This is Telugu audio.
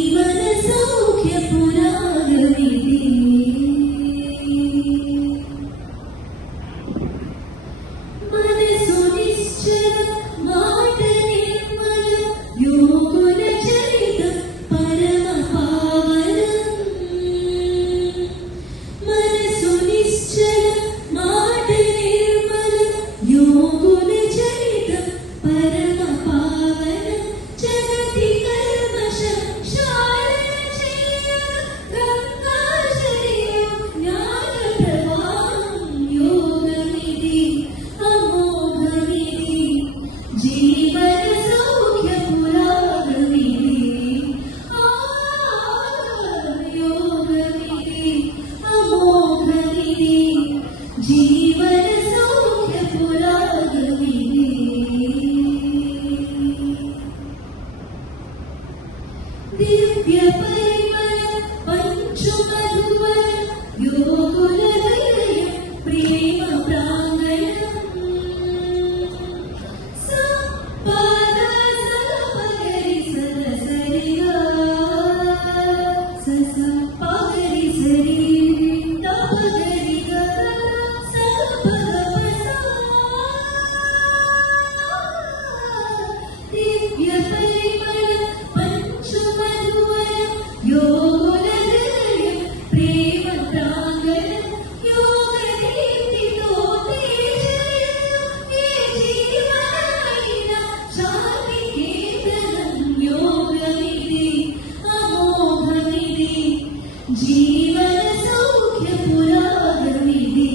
जीवन सौख्य पुराणविधि मनसु निश्चल మాట నిర్మల యోగుల చరిత పరమ పావనం మనసు నిశ్చల మాట నిర్మల యోగుల చరిత పరమ పావనం జగతి కల్మష శారణ చేయ గంగాశయం జ్ఞాన ప్రవాహం యోగనిధి అమోఘనిధి జీవన సౌఖ్య పురాణవిధి యోగనిధి అమోఘనిధి జీవన సౌఖ్య పురాణవిధి దివ్య పరిమళ పంచుమధువన యోగుల హృదయ ప్రేమ ప్రాంగణం సపద సపగరి సరసరిగా సపగరి సరి తపగరిగా సపగపస దివ్య పరిమళ పంచుమధువన యోగుల హృదయ ప్రేమ ప్రాంగణం యోగదీప్తితో తేజరిల్లు ఏ జీవనమైన శాంతి కేంద్రం యోగనిధి అమోఘనిధి జీవన సౌఖ్య పురాణవిధి